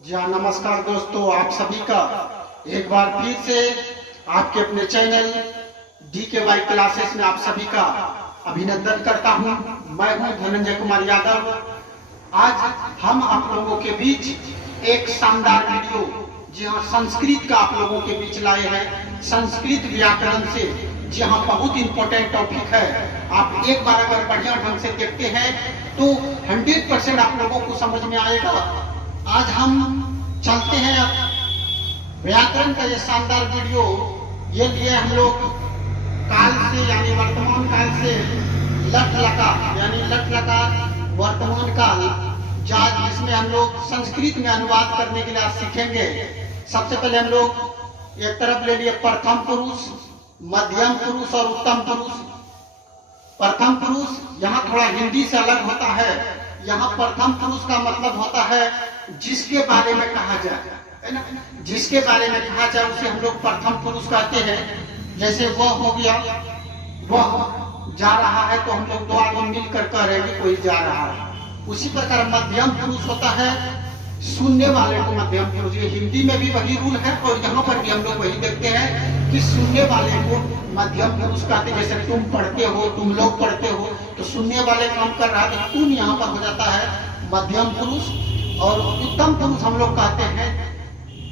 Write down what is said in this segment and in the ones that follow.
जी हाँ, नमस्कार दोस्तों, आप सभी का एक बार फिर से आपके अपने चैनल DKY क्लासेस में आप सभी का अभिनंदन करता हूँ। मैं हूँ धनंजय कुमार यादव। आज हम आप लोगों के बीच एक शानदार वीडियो, जी हाँ, संस्कृत का आप लोगों के बीच लाए हैं। संस्कृत व्याकरण से, जी हाँ, बहुत इंपॉर्टेंट टॉपिक है। आप एक बार अगर बढ़िया ढंग से देखते हैं तो 100% आप लोगों को समझ में आएगा। आज हम चलते हैं व्याकरण का ये शानदार वीडियो। ये लिए हम लोग काल से यानी वर्तमान काल से लट लकार यानी लट लकार वर्तमान काल, जिसमें हम लोग संस्कृत में अनुवाद करने के लिए आज सीखेंगे। सबसे पहले हम लोग एक तरफ ले लिए प्रथम पुरुष, मध्यम पुरुष और उत्तम पुरुष। प्रथम पुरुष यहाँ थोड़ा हिंदी से अलग होता है। यहाँ प्रथम पुरुष का मतलब होता है जिसके बारे में कहा जाए, है ना, जिसके बारे में कहा जाए उसे हम लोग प्रथम पुरुष कहते हैं। जैसे वह हो गया, वह जा रहा है तो हम लोग दो आदमी मिलकर कह रहे हैं कि कोई जा रहा है। उसी प्रकार मध्यम पुरुष होता है सुनने वाले को मध्यम पुरुष। ये हिंदी में भी वही रूल है और यहाँ पर भी हम लोग वही देखते हैं कि सुनने वाले को मध्यम पुरुष कहते हैं। जैसे तुम पढ़ते हो, तुम लोग पढ़ते हो, तो सुनने वाले काम कर रहा है तो तुम यहाँ पर हो जाता है मध्यम पुरुष। और उत्तम पुरुष हम लोग कहते हैं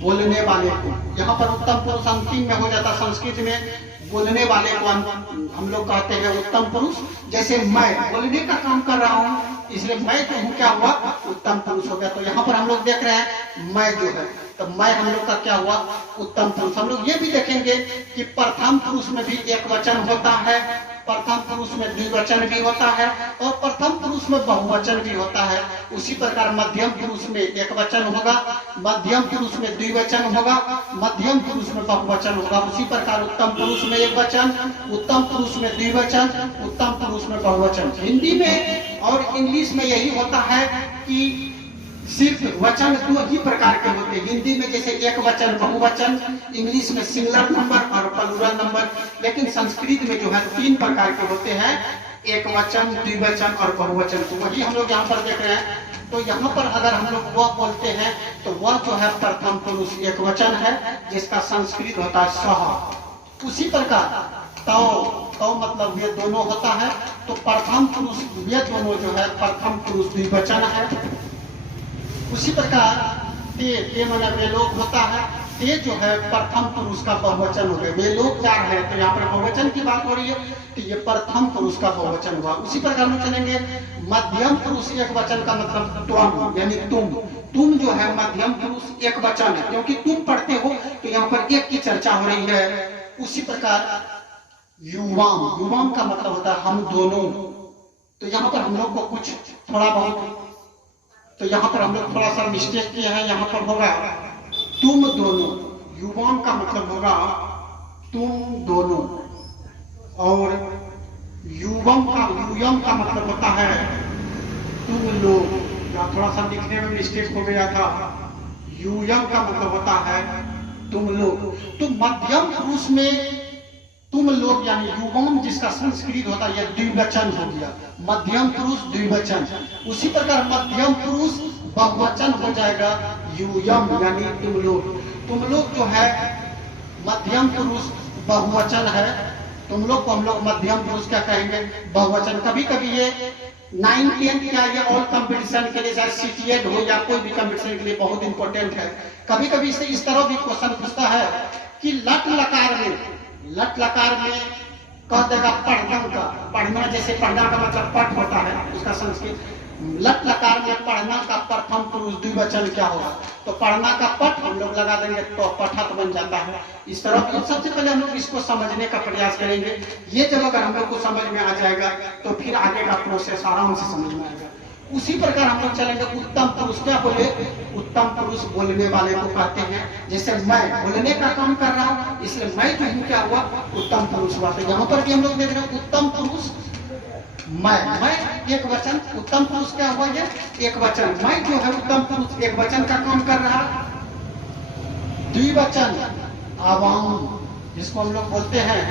बोलने वाले को। यहाँ पर उत्तम पुरुष अंतिम में हो जाता। संस्कृत में बोलने वाले को हम लोग कहते हैं उत्तम पुरुष। जैसे मैं बोलने का काम कर रहा हूँ इसलिए मैं जो हूँ क्या हुआ, उत्तम पुरुष हो गया। तो यहाँ पर हम लोग देख रहे हैं मैं जो है, तो मैं हम लोग का क्या हुआ, उत्तम पुरुष। हम लोग ये भी देखेंगे कि प्रथम पुरुष में भी एक वचन होता है, प्रथम पुरुष में द्विवचन भी होता है और प्रथम पुरुष में बहुवचन भी होता है। उसी प्रकार मध्यम पुरुष में एक वचन होगा, मध्यम पुरुष में द्विवचन होगा, मध्यम पुरुष में बहुवचन होगा। उसी प्रकार उत्तम पुरुष में एक वचन, उत्तम पुरुष में द्विवचन, उत्तम पुरुष में बहुवचन। हिंदी में और इंग्लिश में यही होता है कि सिर्फ वचन दो ही प्रकार के होते हैं। हिंदी में जैसे एक वचन बहुवचन, इंग्लिश में सिंगुलर नंबर और प्लूरल नंबर। लेकिन संस्कृत में जो है 3 प्रकार के होते हैं, एक वचन, द्विवचन और बहुवचन। तो वही हम लोग यहाँ पर देख रहे हैं। तो यहाँ पर अगर हम लोग वह बोलते हैं तो वह जो है प्रथम पुरुष एक वचन है जिसका संस्कृत होता है सह। उसी प्रकार तो मतलब ये दोनों होता है। तो प्रथम पुरुष ये दोनों जो है प्रथम पुरुष द्विवचन है। उसी प्रकार ते माने वे लोग होता है, ते जो है प्रथम पुरुष का बहुवचन हो गया। वे लोग 4 है तो यहाँ पर बहुवचन की बात हो रही है तो ये प्रथम पुरुष का बहुवचन हुआ। उसी प्रकार हम चलेंगे मध्यम पुरुष एक वचन का मतलब त्वम यानी तुम जो है मध्यम पुरुष एक वचन है क्योंकि तुम पढ़ते हो तो यहाँ पर एक की चर्चा हो रही है। उसी प्रकार युवाम का मतलब होता है हम दोनों। तो यहाँ पर हम लोग को कुछ थोड़ा बहुत, तो यहाँ पर हम लोग थोड़ा सा मिस्टेक किया है। यहाँ पर होगा तुम दोनों, युवाम का मतलब होगा तुम दोनों। और युवम का मतलब होता है तुम लोग। यहाँ थोड़ा सा लिखने में मिस्टेक हो गया था। युयम का मतलब होता है तुम लोग। तो मध्यम पुरुष में तुम लोग यानी युवम जिसका संस्कृत होता है यह द्विवचन हो गया, मध्यम पुरुष द्विवचन। उसी प्रकार मध्यम पुरुष बहुवचन हो जाएगा युयम यानी तुम लोग। तुम लोग जो है मध्यम पुरुष बहुवचन है। तुम लोग को हम लोग मध्यम पुरुष क्या कहेंगे, बहुवचन। कभी कभी ये 9, 10 या ये ऑल कंपटीशन के लिए चाहे सीटीएड हो या कोई भी कंपटीशन के लिए बहुत इंपॉर्टेंट है। कभी कभी इससे इस तरह भी क्वेश्चन पूछता है कि लट लकार में कह देगा पढ़ना का, पढ़ना जैसे पढ़ना का मतलब पठ होता है उसका संस्कृत। लट लकार में पढ़ना का प्रथम पुरुष द्विवचन क्या होगा, तो पढ़ना का पठ हम लोग लगा देंगे तो पठत बन जाता है। इस तरह सबसे पहले हम लोग इसको समझने का प्रयास करेंगे। ये जब अगर हम लोग को समझ में आ जाएगा तो फिर आगे का प्रोसेस आराम से समझ में आएगा। उसी प्रकार हम लोग चलेंगे उत्तम पुरुष। क्या बोले, उत्तम पुरुष बोलने वाले को कहते हैं। जैसे मैं बोलने का काम कर रहा हूँ इसलिए मैं जो हूँ क्या हुआ, उत्तम पुरुष हुआ। तो यहाँ पर भी हम लोग देख रहे हैं उत्तम पुरुष मैं एक वचन, उत्तम पुरुष क्या हुआ, ये एक वचन। मैं जो है उत्तम पुरुष एक वचन का काम कर रहा। द्विवचन आवाम जिसको हम लोग बोलते हैं,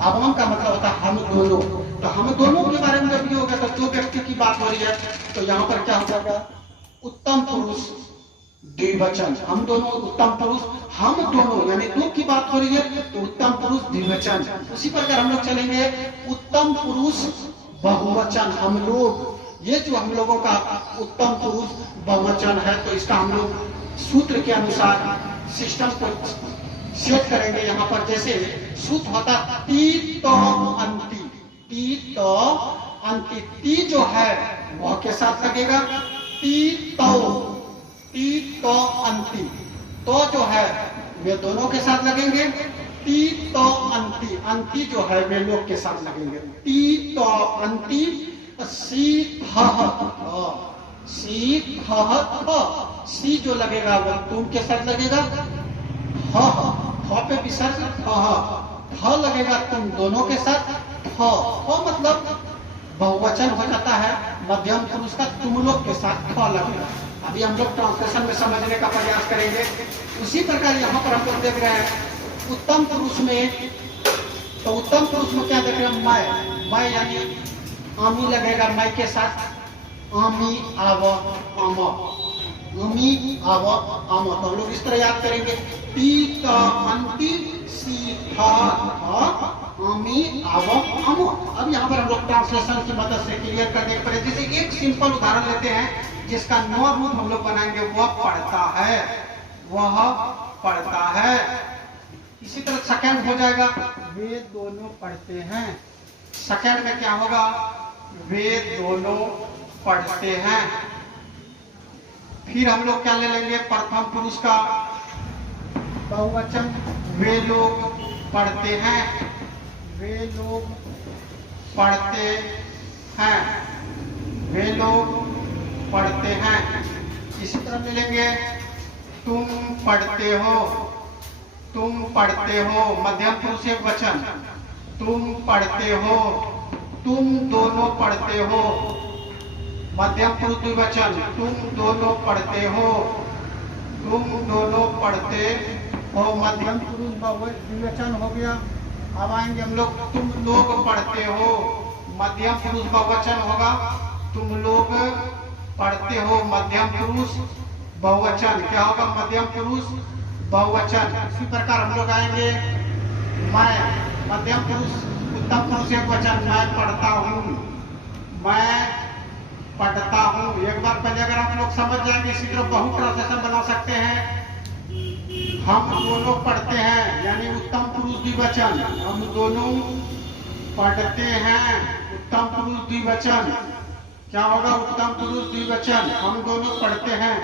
आवाम का मतलब होता है हम दोनों। तो हम दोनों के बारे में जब ये होगा तो 2 व्यक्ति की बात हो रही है तो यहाँ पर क्या हो जाएगा, उत्तम पुरुष द्विवचन, हम दोनों उत्तम पुरुष, हम दोनों यानी दो की बात हो रही है तो उत्तम पुरुष द्विवचन। उसी प्रकार हम लोग चलेंगे उत्तम पुरुष बहुवचन, हम लोग, ये जो हम लोगों का उत्तम पुरुष बहुवचन है तो इसका हम लोग सूत्र के अनुसार सिस्टम को सेट करेंगे। यहाँ पर जैसे सूत्र होता ती तो अंति, ती तो अंति, ती जो है वह के साथ लगेगा, ती तो अंति, तो जो है वे दोनों के साथ लगेंगे, ती तो अंति, अंति जो है वे लोग के साथ लगेंगे, ती तो अंति, सी जो लगेगा वो तुम के साथ लगेगा, पे विसर्ग थ लगेगा तुम दोनों के साथ, थ मतलब बहुवचन हो जाता है, मध्यम पुरुष का तुम लोग के साथ थ लगेगा। अभी हम लोग ट्रांसलेशन में समझने का प्रयास करेंगे। उसी प्रकार यहाँ पर हम लोग देख रहे हैं उत्तम पुरुष में, तो उत्तम पुरुष में क्या देख रहे हैं, मैं यानी आमी लगेगा, मैं के साथ आमी आव आम, आमी आव आम, तो हम लोग इस तरह याद करेंगे, ती त अंति सी था आमी आव आम। अब यहाँ पर हम लोग ट्रांसलेशन की मदद से क्लियर करने के पड़े। जैसे एक सिंपल उदाहरण लेते हैं जिसका नौ रूप हम लोग बनाएंगे, वह पढ़ता है, वह पढ़ता है। इसी तरह सेकंड हो जाएगा, वे दोनों पढ़ते हैं, सेकंड में क्या होगा, वे दोनों पढ़ते हैं। फिर हम लोग क्या ले लेंगे, प्रथम पुरुष का बहुवचन, वे लोग पढ़ते हैं, वे लोग पढ़ते हैं, वे लोग पढ़ते हैं। इसी तरह ले लेंगे, तुम पढ़ते हो, तुम पढ़ते हो, मध्यम पुरुष एक वचन, तुम पढ़ते हो, तुम दोनों पढ़ते हो, मध्यम पुरुष द्विवचन, तुम दोनों पढ़ते हो, तुम दोनों पढ़ते हो, मध्यम पुरुष द्विवचन हो गया। अब आएंगे हम लोग, तुम लोग पढ़ते हो, मध्यम पुरुष बहुवचन होगा, तुम लोग पढ़ते हो, मध्यम पुरुष बहुवचन क्या होगा, मध्यम पुरुष बहुवचन। इसी प्रकार हम लोग आएंगे, मैं मध्यम पुरुष, उत्तम पुरुष एक वचन, मैं पढ़ता हूँ, मैं पढ़ता हूँ। एक बार पहले अगर आप लोग समझ जाएंगे, इसी तरह बहुत ट्रांसलेशन बना सकते हैं, हम दोनों पढ़ते हैं यानी उत्तम पुरुष द्विवचन, हम दोनों पढ़ते हैं, उत्तम पुरुष द्विवचन क्या होगा, उत्तम पुरुष द्विवचन, हम दोनों पढ़ते हैं,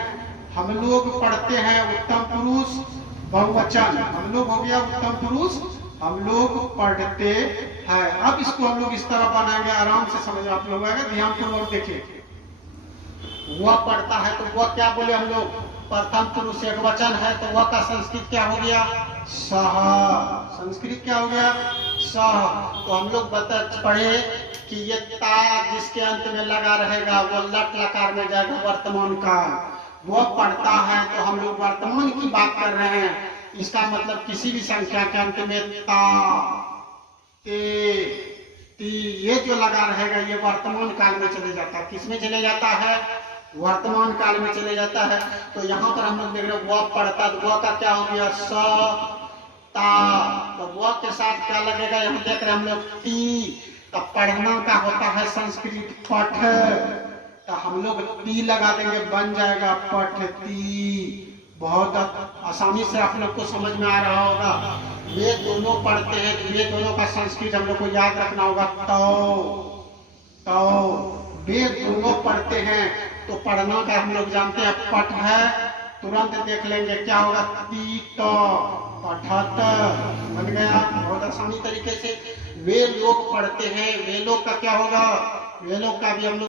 हम लोग पढ़ते हैं, उत्तम पुरुष बहुवचन, हम लोग हो गया उत्तम पुरुष, हम लोग पढ़ते हैं। अब इसको हम लोग इस तरह बनाएंगे, आराम से समझ आप लोग आएगा, ध्यान पूर्वक देखिए। वह पढ़ता है तो वह क्या बोले हम लोग, प्रथम पुरुष एक वचन है तो वह का संस्कृत क्या हो गया, सह, संस्कृत क्या हो गया, सह। तो हम लोग पढ़े कि ये ता जिसके अंत में लगा रहेगा वो लट लकार में जाएगा, वर्तमान काल। वो पढ़ता है तो हम लोग वर्तमान की बात कर रहे हैं, इसका मतलब किसी भी संख्या के अंत में ता, ते, ती ये जो लगा रहेगा ये वर्तमान काल में चले जाता है। किस में चले जाता है, वर्तमान काल में चले जाता है। तो यहाँ पर हम लोग देख रहे हैं वह पढ़ता, तो वह का क्या हो गया, स ता, तो वह के साथ क्या लगेगा, यहाँ देख रहे हैं हम लोग ती, तो पढ़ना का होता है संस्कृत पठ, तो हम लोग ती लगा देंगे, बन जाएगा पठती। बहुत आसानी से आप लोग को समझ में आ रहा होगा। वे दोनों पढ़ते हैं, वे दोनों का संस्कृत हम लोग को याद रखना होगा, तो वे दोनों पढ़ते हैं, तो पढ़ना का हम लोग जानते हैं पठ है, तुरंत देख लेंगे क्या होगा, ती तो पठत, बन गया बहुत आसानी तरीके से। वे लोग पढ़ते हैं, वे लोग का क्या होगा, वे लोग का भी हम लोग